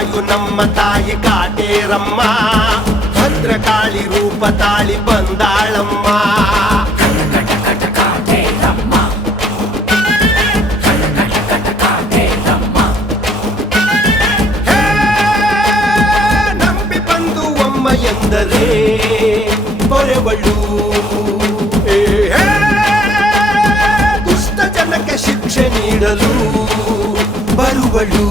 ಕಾಯು ನಮ್ಮ ತಾಯಿ ಕಾಟೇರಮ್ಮ, ಭದ್ರಕಾಳಿ ರೂಪ ತಾಳಿ ಬಂದಾಳಮ್ಮ. ನಂಬಿ ಬಂದು ಅಮ್ಮ ಎಂದರೆ ಬರೆವಳು, ದುಷ್ಟ ಜನಕ್ಕೆ ಶಿಕ್ಷೆ ನೀಡಲು ಬರುವಳು.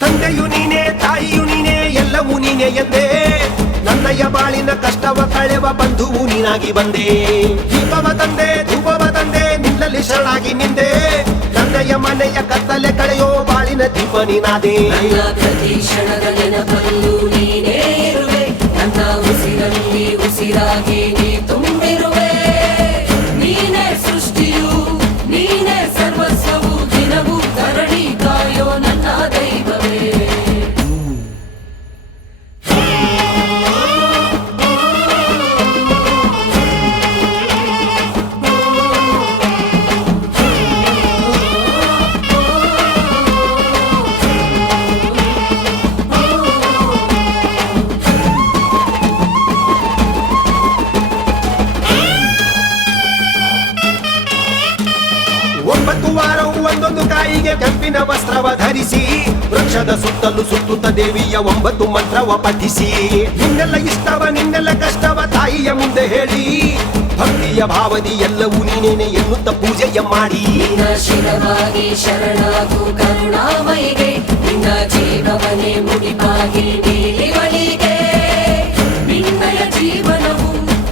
ತಂದೆಯು ನೀನೇ ತಾಯಿಯು ನೀನೇ ಎಲ್ಲವೂ ನೀನೇ ಎಂದೇ, ನನ್ನಯ್ಯ ಬಾಳಿನ ಕಷ್ಟವ ಕಳೆವ ಬಂಧುವು ನೀನಾಗಿ ಬಂದೆ. ದೀಪವ ತಂದೆ ಧೂಪವ ತಂದೆ ನಿನ್ನಲ್ಲಿ ಶರಣಾಗಿ ನಿಂದೆ, ನನ್ನಯ್ಯ ಮನೆಯ ಕತ್ತಲೆ ಕಳೆಯೋ ಬಾಳಿನ ದೀಪ ನೀನಾದೆ. ಪ್ರತಿ ಕ್ಷಣದ ನೆನಪಲ್ಲೂ ನೀನೇ ಇರುವೆ, ನನ್ನ ಉಸಿರಲ್ಲಿ ಉಸಿರಾಗಿ ನೀ ತುಂಬಿರುವೆ. ನೀನೇ ಸೃಷ್ಟಿಯು ನೀನೇ ಸರ್ವಸ್ವವು, ದಿನವೂ ಕರಡಿ ಕಾಯೋ ನನ್ನ ದೈವವೇ. ಒಂಬತ್ತು ವಾರವು ಒಂದೊಂದು ಕಾಯಿಗೆ ಕೆಂಪಿನ ವಸ್ತ್ರವ ಧರಿಸಿ, ವೃಕ್ಷದ ಸುತ್ತಲೂ ಸುತ್ತುತ್ತ ದೇವಿಯ 9 ಮಂತ್ರವ ಪಠಿಸಿ, ನಿನ್ನೆಲ್ಲ ಇಷ್ಟವ ನಿನ್ನೆಲ್ಲ ಕಷ್ಟವ ತಾಯಿಯ ಮುಂದೆ ಹೇಳಿ, ಭಕ್ತಿಯ ಭಾವದಿ ಎಲ್ಲವೂ ನೀನೇನೆ ಎನ್ನುತ್ತ ಪೂಜೆಯ ಮಾಡಿ. ನಿನ್ನ ಶಿರವಾಗಿ ಶರಣಾಗು ಕರುಣಾಮಯಿಗೆ, ನಿನ್ನ ಜೀವವನೇ ಮುಡಿಪಾಗಿ ನೀಲಿವಳಿಗೆ. ನಿನ್ನಯ ಜೀವನವು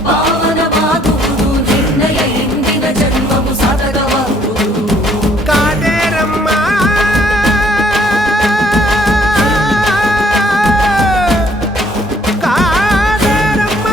ಪಾವನವಾಗುವುದು, ನಿನ್ನಯ ಹಿಂದಿನ ಜನ್ಮವು ಸಾಧಕವಾಗುವುದು. ಕಾಟೇರಮ್ಮ ಕಾಟೇರಮ್ಮ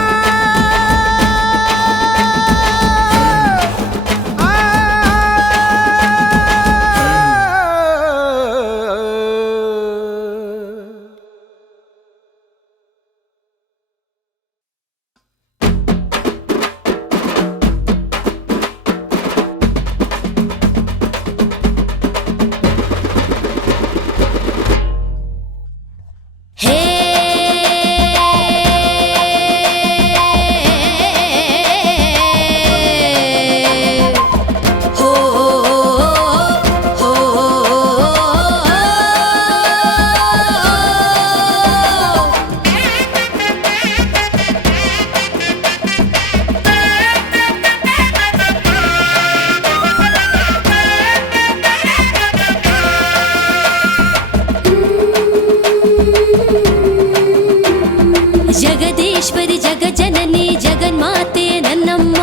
ಜಗದೀಶ್ವರಿ ಜಗಜನನಿ ಜಗನ್ಮಾತೆ ನನ್ನಮ್ಮ,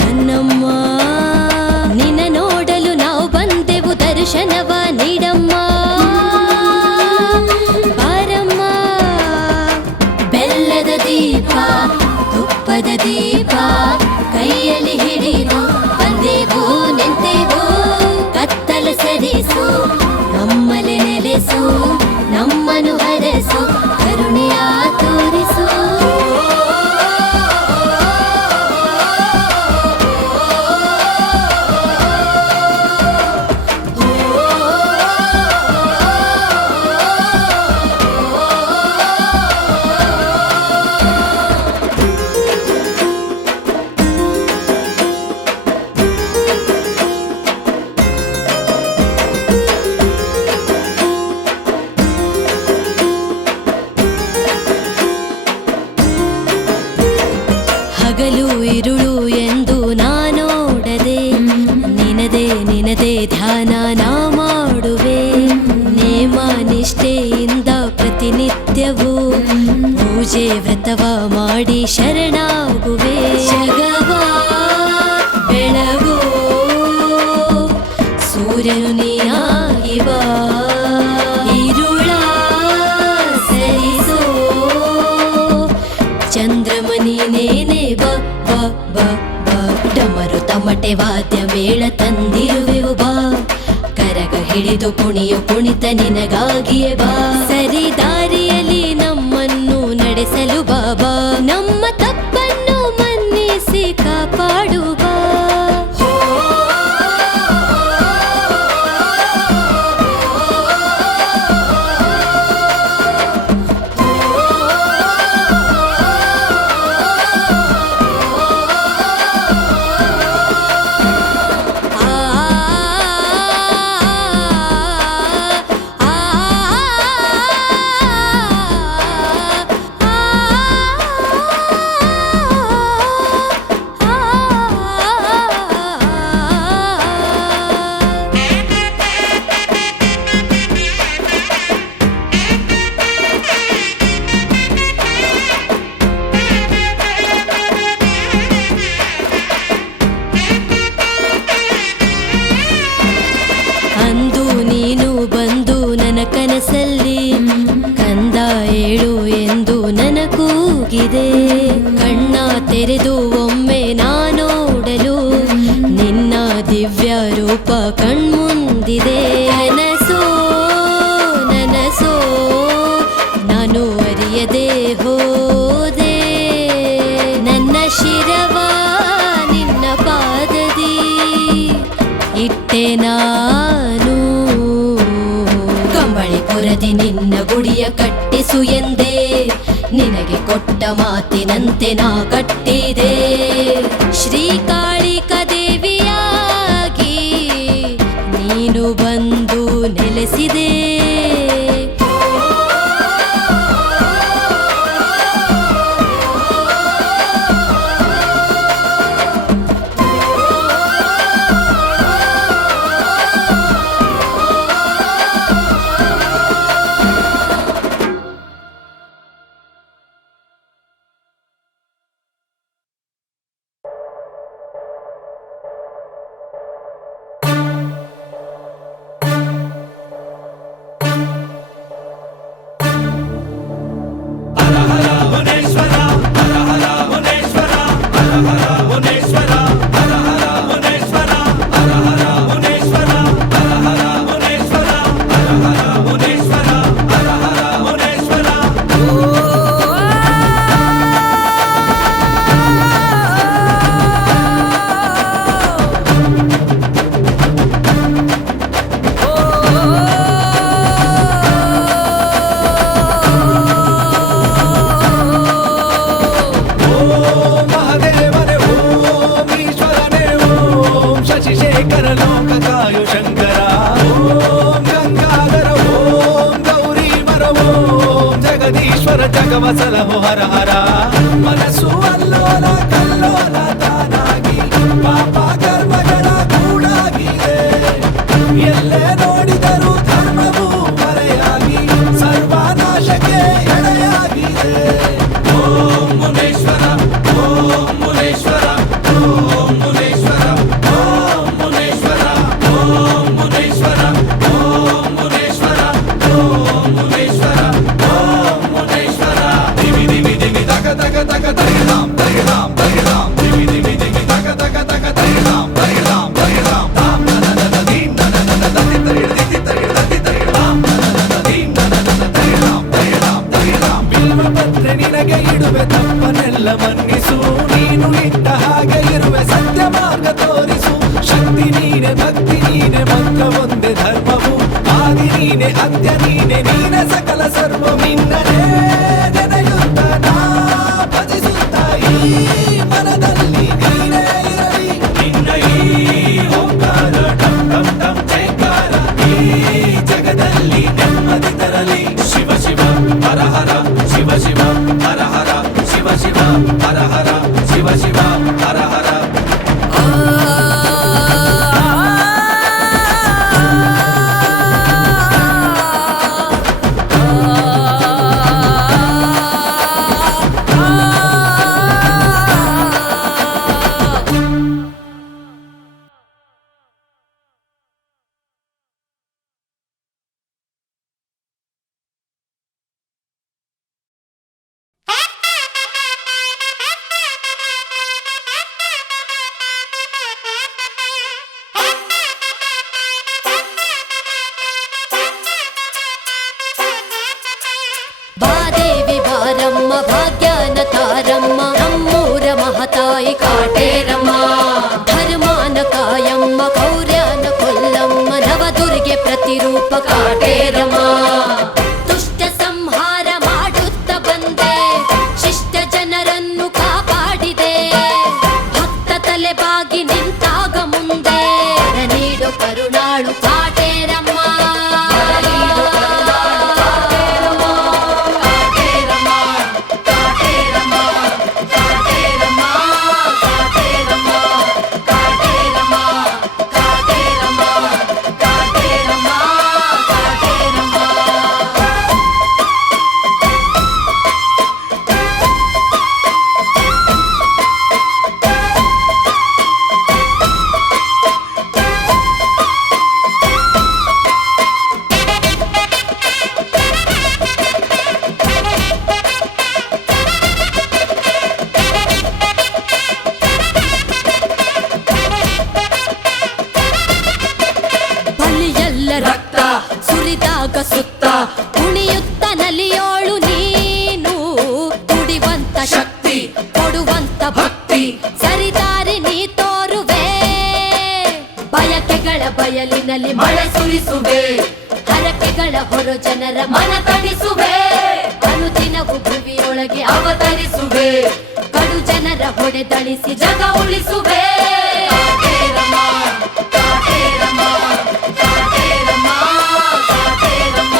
ನನ್ನಮ್ಮ ನಿನ್ನ ನೋಡಲು ನಾವು ಬಂದೆವು, ದರ್ಶನವ ನೀಡಮ್ಮ. ಬಾರಮ್ಮ ಬೆಲ್ಲದ ದೀಪ ತುಪ್ಪದ ದೀಪ ಕೈಯಲ್ಲಿ ಹಿಡಿದು ಬಂದೆವು ನಿಂತೆವು, ಕತ್ತಲ ಸರಿಸು ನಮ್ಮಲೆ ನೆಲೆಸು, ನಮ್ಮನು ಹರಸು ಕರುಣೆಯ ತೋರಿಸು. ಹಗಲು ಇರುಳು ಎಂದು ನಾನೋಡದೆ, ನಿನದೇ ಧ್ಯಾನ ನಾ ಮಾಡುವೆ. ನೇಮ ನಿಷ್ಠೆಯಿಂದ ಪ್ರತಿನಿತ್ಯವೂ ಪೂಜೆ ವ್ರತವ ಮಾಡಿ ಶರಣಾಗುವೆ. ಜಗವ ಬೆಳಗು ಧಾಮ ನೀನೇನೆ ಬಾ ಬಾ ಬಾ ಬಾ. ಡಮರು ತಮಟೆ ವಾದ್ಯ ಮೇಳ ತಂದಿರುವೆವು ಬಾ. ಕರಗ ಹಿಡಿದು ಕುಣಿಯು ಕುಣಿತ ನಿನಗಾಗಿಯೇ ಬಾ. ಸರಿ ದಾರಿಯಲ್ಲಿ ನಮ್ಮನ್ನು ನಡೆಸಲು ಬಾಬಾ. ನಮ್ಮ ತಪ್ಪನ್ನು ಮನ್ನಿಸಿ ಕಾಪಾಡು ಬಾ. ಅಂದು ನೀನು ಬಂದು ನನ್ನ ಕನಸಲ್ಲಿ ಕಂದ ಏಳು ಎಂದು ನನ್ನ ಕೂಗಿದೆ. ಕಣ್ಣ ತೆರೆದು ಒಮ್ಮೆ ನಾನೋಡಲು ನಿನ್ನ ದಿವ್ಯ ರೂಪ ಕಣ್ಮುಂದಿದೆ. ನನಸೋ ನನಸೋ ನಾನು ಅರಿಯದೆ ಹೋದೆ. ನನ್ನ ಶಿರವ ನಿನ್ನ ಪಾದದಿ ಇಟ್ಟೆ ನಾನು. ಕಂಬಳಿಪುರದಿ ನಿನ್ನ ಗುಡಿಯ ಕಟ್ಟಿಸು ಎಂದೇ ನಿನಗೆ ಕೊಟ್ಟ ಮಾತಿನಂತೆ ನಾ ಕಟ್ಟಿದೆ. ಶ್ರೀಕಾಳಿಕಾ ದೇವಿಯಾಗಿ ನೀನು ಬಂದು ನೆಲೆಸಿದೆ. ಜಗವಸಲ ಹರ ಹರ. ಮನಸ್ಸು ಅಲ್ಲೋಲ ಕಲ್ಲೋಲ ತಾನಾಗಿ ಪಾಪ ಕರ್ಮಗಳ ಕೂಡಾಗಿದೆ. ಎಲ್ಲೇ ನೋಡಿದರೂ ಧರ್ಮವು ಮರೆಯಾಗಿ ಸರ್ವನಾಶಕ್ಕೆ ಎಡೆಯಾಗಿದೆ. ಓಂ ಮುನೇಶ್ವರ ಓಂ ಮುನೇಶ್ವರ ಓಂ ಮುನೇಶ್ವರ ಓಂ ಮುನೇಶ್ವರ ಓಂ ಮುನೇಶ್ವರ ಓಂ ಮುನೇಶ್ವರ ಓಂ ಮುನೇಶ್ವರ ಓಂ ಮುನೇಶ್ವರ. ದಿವಿ ದಿವಿ ದಿವಿ ತಗ ತಗ ತಗ ತರಿರಾಮ್ ತರಿರಾಮ್ ತರಿರಾಮ್. ದಿವಿ ದಿವಿ ದಿವಿ ತಗ ತಗ ತಗ ತರಿರಾಮ್ ತರಿರಾಮ್ ತರಿರಾಮ್. ತಾಮ್ ನನ ದೀಂ ನನ ದತಿ ತರಿರ ದಿತಿ ತರಿರ ದತಿ ತರಿರಾಮ್ ನನ ದೀಂ ನನ ತರಿರಾಮ್ ತರಿರಾಮ್ ತರಿರಾಮ್. ಬಿಲ್ವ ಪತ್ರೆ ನಿನಗೆ ಇಡುವೆ ತಪ್ಪನೆಲ್ಲ ಮನ್ನಿಸು. ನೀನು ಇಟ್ಟ ಹಾಗೆ ಇರುವೆ ಸತ್ಯ ಮಾರ್ಗ ತೋರಿಸು. ಶಕ್ತಿ ನೀನೆ ಭಕ್ತಿ ನೀನೆ ಮಂತ್ರ ಒಂದೇ ಧರ್ಮವು. ಆದಿ ನೀನೆ ಅಂತ್ಯ ನೀನೆ ನೀನೆ ಸಕಲ ಸರ್ವ. ನಿನ್ನನೇ ನೆನೆಯುತ್ತ ನಾ ಭಜಿಸುತ್ತ ಈ ಮನದಲ್ಲಿ ನೀನೇ ಇರಲಿ. ನಿನ್ನ ಈ ಓಂಕಾರ ಟಂ ಟಂ ಟಂ ಜೈಕಾರ ಈ ಜಗದಲ್ಲಿ ನೆಮ್ಮದಿ ತರಲಿ. ಶಿವ ಶಿವ ಹರ ಹರ ಶಿವ ಶಿವ ಹರ ಹರ ಶಿವ ಶಿವ ಹರ ಹರ ಶಿವ ಶಿವ ಹರ ಹರ. ತಾಯಿ ಕಾಟೇರಮ್ಮ, ಧರ್ಮಾನ ಕಾಯಮ್ಮ ಕೌರ್ಯಾನ ಕೊಲ್ಲಮ್ಮ, ನವದುರ್ಗೆ ಪ್ರತಿರೂಪ ಕಾಟೇರಮ್ಮ. ದುಷ್ಟ ಸಂಹಾರ ಮಾಡುತ್ತ ಬಂದೆ, ಶಿಷ್ಟ ಜನರನ್ನು ಕಾಪಾಡಿದೆ, ಭಕ್ತ ತಲೆ ಬಾಗಿ ನಿಂತಾಗ ಮುಂದೆ ನೀಡು ಕರುಣಾಳು ಕಾಟೇರಮ್ಮ. ರಕ್ತ ಸುರಿದಾಗ ಸುತ್ತ ಕುಣಿಯುತ್ತ ನಲಿಯೋಳು ನೀನು, ತುಡಿವಂತ ಶಕ್ತಿ ಕೊಡುವಂತ ಭಕ್ತಿ ಸರಿದಾರಿ ನೀ ತೋರುವೆ, ಬಯಕೆಗಳ ಬಯಲಿನಲ್ಲಿ ಮಳೆ ಸುರಿಸುವೆ, ಹರಕೆಗಳ ಹೊರ ಜನರ ಮನ ತಣಿಸುವೆ, ಅನುದಿನವು ಭುವಿಯೊಳಗೆ ಅವತರಿಸುವೆ, ಕಡು ಜನರ ಹೊಡೆದಳಿಸಿ ಜಗ ಉಳಿಸುವೆ. ಕಾಟೇರಮ್ಮ, ಕಾಟೇರಮ್ಮ, ಕಾಟೇರಮ್ಮ, ಕಾಟೇರಮ್ಮ,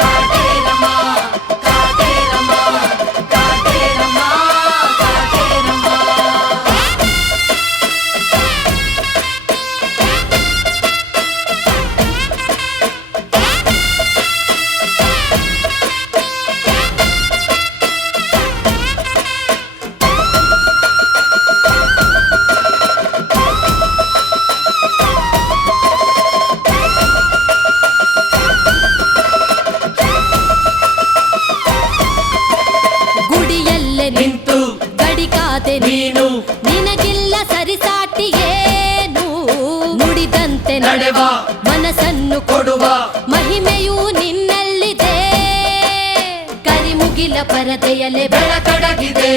ಕಾಟೇರಮ್ಮ, ಕಾಟೇರಮ್ಮ, ಕಾಟೇರಮ್ಮ, ಕಾಟೇರಮ್ಮ. ಗುಡಿಯಲ್ಲೇ ನಿಂತು ಗಡಿಕಾದೆ ನೀನು, ನಿನಗಿಲ್ಲ ಸರಿಸಾಟಿ ಏನು, ನುಡಿದಂತೆ ನಡೆವ ಮನಸ್ಸನ್ನು ಕೊಡುವ ಮಹಿಮೆಯೂ ನಿನ್ನಲ್ಲಿದೆ, ಕರಿಮುಗಿಲ ಪರದೆಯಲ್ಲೇ ಬೆಳಕಡಗಿದೆ,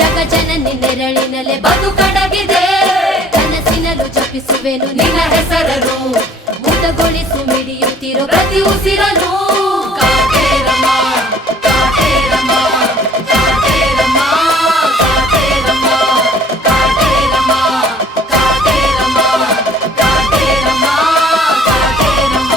ಜಗಜನನಿ ನೆರಳಿನಲ್ಲೇ ಬದುಕಡಗಿದೆ, ಕನಸಿನಲ್ಲೂ ಜಪಿಸುವೆನು ನಿನ್ನ ಹೆಸರನು, ಮುದಗೊಳಿಸು ಮಿಡಿಯುತ್ತಿರೋ ಪ್ರತಿ ಉಸಿರನು. Kateramma, Kateramma, Kateramma, Kateramma, Kateramma, Kateramma, Kateramma, Kateramma.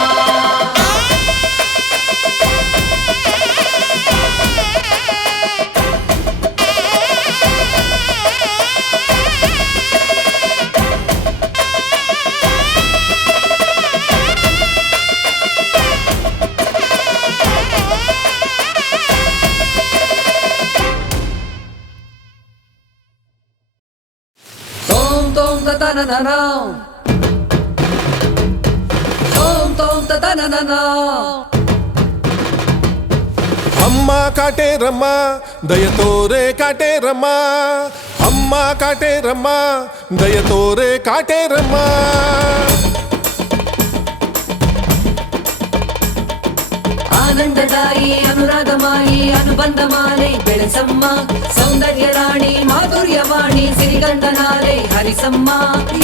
Tom tom ta ta na na na. Tom tom ta ta na na na. ಅಮ್ಮ ಕಾಟೇರಮ್ಮ ದಯ ತೋರೆ ಕಾಟೇರಮ್ಮ, ಅಮ್ಮ ಕಾಟೇರಮ್ಮ ದಯ ತೋರೆ ಕಾಟೇರಮ್ಮ. ಆನಂದದಾಯಿ ಅನುರಾಗಮಾಯಿ ಅನುಬಂಧ ಮಾಲೆ ಬೆಳೆಸಮ್ಮ, ಸೌಂದರ್ಯ ರಾಣಿ ಮಾಧುರ್ಯವಾಣಿ ಸಿರಿಗಂಧನಾಲೆ ಹರಿಸಮ್ಮ,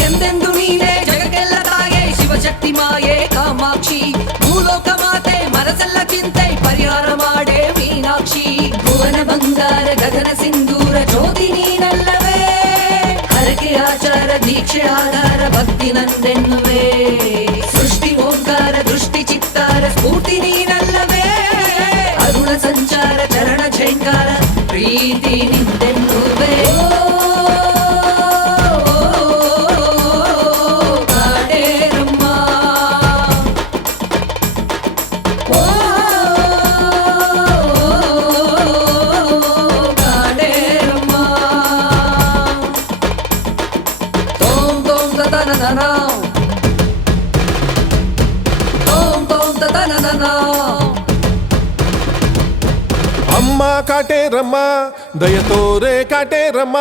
ಎಂದೆಂದು ನೀನೇ ಜಗಕ್ಕೆಲ್ಲ ತಾಯೇ ಶಿವಶಕ್ತಿ ಮಾಯೆ ಕಾಮಾಕ್ಷಿ, ಭೂಲೋಕ ಮಾತೆ ಮನಸೆಲ್ಲ ಚಿಂತೆ ಪರಿಹಾರ ಮಾಡೆ ಮೀನಾಕ್ಷಿ, ಭುವನ ಬಂಗಾರ ಗಗನ ಸಿಂಧೂರ ಜ್ಯೋತಿ ನೀನಲ್ಲವೇ, ಹರಕೆ ಆಚಾರ ದೀಕ್ಷೆ ಆಧಾರ ಭಕ್ತಿ ನಂದೆನ್ನುವೆ, ಸೃಷ್ಟಿ ಓಂಕಾರ ದೃಷ್ಟಿ ಚಿತ್ತಾರ ಸ್ಫೂರ್ತಿ ನೀನಲ್ಲವೇ, ಅರುಣ ಸಂಚಾರ ಚರಣ ಝೇಂಕಾರ ಪ್ರೀತಿ ನಿಂದೆನ್ನುವೆ. ಕಾಟೇರಮ್ಮ, ಕಾಟೇರಮ್ಮ. ತೋಂ ತೋಂ ತತನನನ, ತೋಂ ತೋಂ ತತನನನ. ಅಮ್ಮ ಕಾಟೇರಮ್ಮ ದಯ ತೋರೆ ಕಾಟೇರಮ್ಮ,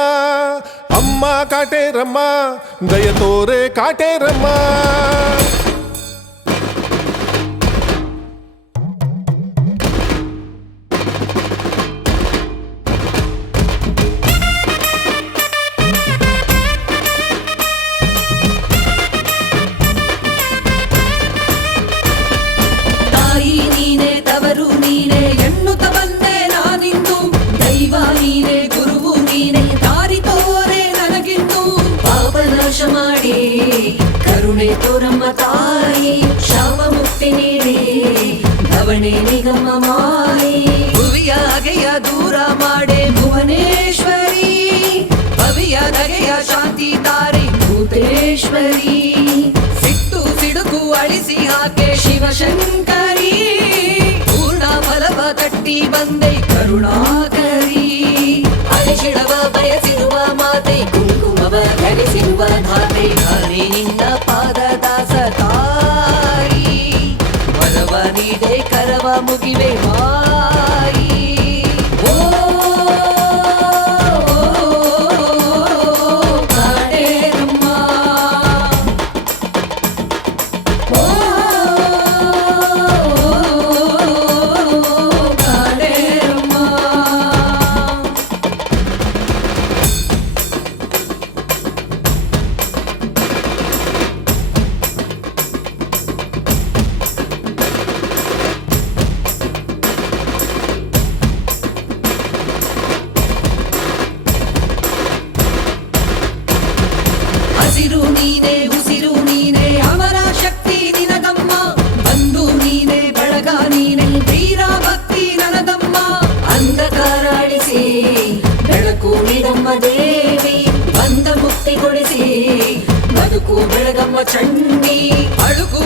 ಅಮ್ಮ ಕಾಟೇರಮ್ಮ ದಯ ತೋರೆ ಕಾಟೇರಮ್ಮ. ನಾಶ ಮಾಡಿ ಕರುಣೆ ತೋರಮ್ಮ ತಾಯಿ ಶಾಪ ಮುಕ್ತಿ ನೀಡಿ ಧವಣೆ ನಿಗಮ ಮಾಯಿ ಭುವಿಯ ಹಗೆಯ ದೂರ ಮಾಡೆ ಭುವನೇಶ್ವರಿ ಭವಿಯ ನಗೆಯ ಶಾಂತಿ ತಾರೆ ಭೂತೇಶ್ವರಿ ಸಿಟ್ಟು ಸಿಡುಕು ಅಳಿಸಿ ಹಾಕೆ ಶಿವಶಂಕರಿ ಪೂರ್ಣ ಫಲವ ಕಟ್ಟಿ ಬಂದೆ ಕರುಣಾಕರಿ ಅರಿಶಿಣವ ಬಯಸಿರುವ ಮಾತೆ ಕುಂಕುಮವ ಧರಿಸಿರುವ ಧಾತೆ ಹರಿ ನಿನ್ನ ಪಾದದಾಸ ತಾಯಿ ವರವ ನೀಡೆ ಕರವ ಮುಗಿವೆ ಮಾಯಿ ಓ ಕಾಡೇರಮ್ಮ ಓ ಕಾಡೇರಮ್ಮ ಹಸಿರು ನೀನೆ ಉಸಿರು ನೀನೆ ಅಮರ ಶಕ್ತಿ ನಿನದಮ್ಮ ಬಂದು ನೀನೆ ಬೆಳಗ ನೀನೆ ವೀರ ಭಕ್ತಿ ನನದಮ್ಮ ಅಂಧಕಾರ ಅಳಿಸಿ ಬೆಳಕು ನೀಡಮ್ಮ ದೇವಿ ಬಂದ ಮುಕ್ತಿ ಕೊಡಿಸಿ ಬದುಕು ಬೆಳಗಮ್ಮ ಚಂಡಿ ಅಳುಕು